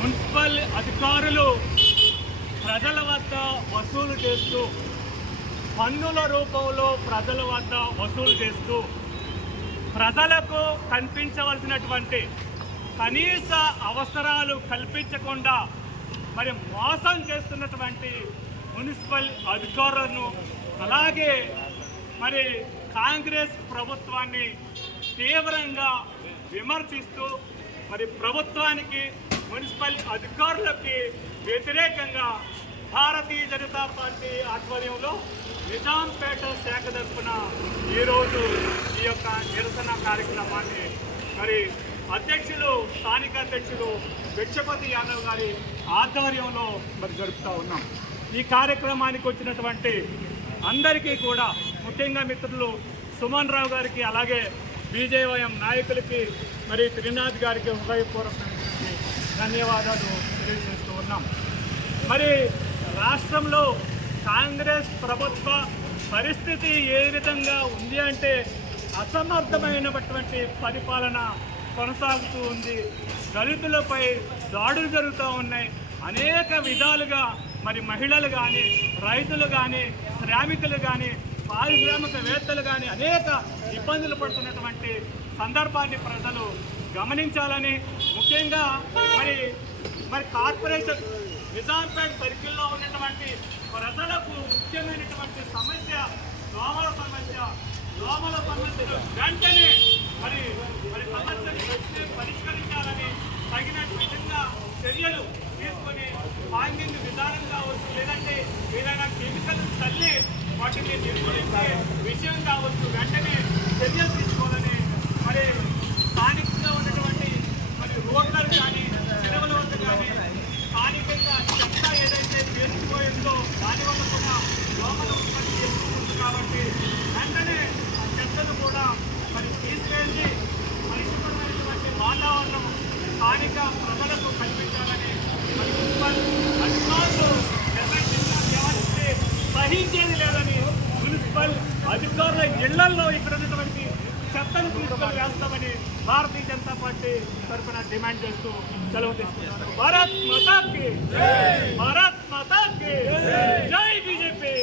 Municipal అధికారులు ప్రజల వద్ద వసూలు చేస్తూ, పన్నుల రూపంలో ప్రజల వద్ద వసూలు చేస్తూ ప్రజలకు కనిపించవలసినటువంటి కనీస అవసరాలు కల్పించకుండా మరి మోసం చేస్తున్నటువంటి మున్సిపల్ అధికారులను, అలాగే మరి కాంగ్రెస్ ప్రభుత్వాన్ని తీవ్రంగా విమర్శిస్తూ మరి ప్రభుత్వానికి, మున్సిపల్ అధికారులకి వ్యతిరేకంగా భారతీయ జనతా పార్టీ ఆధ్వర్యంలో నిజాంపేట శాఖ తరఫున ఈరోజు ఈ యొక్క నిరసన కార్యక్రమాన్ని మరి అధ్యక్షులు, స్థానిక అధ్యక్షులు భిక్షపతి యాదవ్ గారి ఆధ్వర్యంలో మరి జరుపుతూ ఉన్నాం. ఈ కార్యక్రమానికి వచ్చినటువంటి అందరికీ కూడా, ముఖ్యంగా మిత్రులు సుమన్ రావు గారికి, అలాగే బీజేవైఎం నాయకులకి, మరి త్రినాథ్ గారికి హృదయపూర్వకమైనటువంటి ధన్యవాదాలు తెలియజేస్తూ ఉన్నాం. మరి రాష్ట్రంలో కాంగ్రెస్ ప్రభుత్వ పరిస్థితి ఏ విధంగా ఉంది అంటే అసమర్థమైనటువంటి పరిపాలన కొనసాగుతూ ఉంది. దళితులపై దాడులు జరుగుతూ ఉన్నాయి. అనేక విధాలుగా మరి మహిళలు కానీ, రైతులు కానీ, శ్రామికులు కానీ, పారిశ్రామికవేత్తలు కానీ అనేక ఇబ్బందులు పడుతున్నటువంటి సందర్భాన్ని ప్రజలు గమనించాలని, ముఖ్యంగా మరి కార్పొరేషన్ నిజాంపేట సర్కిల్లో ఉన్నటువంటి ప్రజలకు ముఖ్యమైనటువంటి సమస్య దోమల సమస్యను వెంటనే మరి సమస్యను పరిష్కరించాలని తగినట్టు విధంగా చర్యలు తీసుకొని ఫార్మింగ్ విధానం కావచ్చు, లేదంటే ఏదైనా కెమికల్ తల్లి వాటిని నిర్మూలించే విషయం కావచ్చు, వెంటనే చర్యలు తీసుకోవాలని, మరి స్థానికంగా ఉన్నటువంటి మరి రోడ్లను కానీ, చెరువుల వద్ద కానీ స్థానికంగా చెత్త ఏదైతే పేరుకుపోయిందో దానివల్ల కూడా దోమల ఉత్పత్తి చేసుకుంటుంది. కాబట్టి వెంటనే ఆ చెత్తను కూడా మరి తీసుకెళ్ళి పరిశుభ్రమైనటువంటి వాతావరణం స్థానిక ప్రజలకు కల్పించాలని మరి మున్సిపల్ అధికారులు వ్యవహరిస్తే సహించేది లేదని, మున్సిపల్ అధికారుల ఇళ్లలో ఇక్కడ ఉన్నటువంటి చెత్తను తీసుకొని వేస్తామని భారతీయ జనతా పార్టీ తరఫున డిమాండ్ చేస్తూ సెలవు తీసుకుంటారు. భారత్ మాతా కీ జై, భారత్ మాతా కీ జై, బీజేపీ.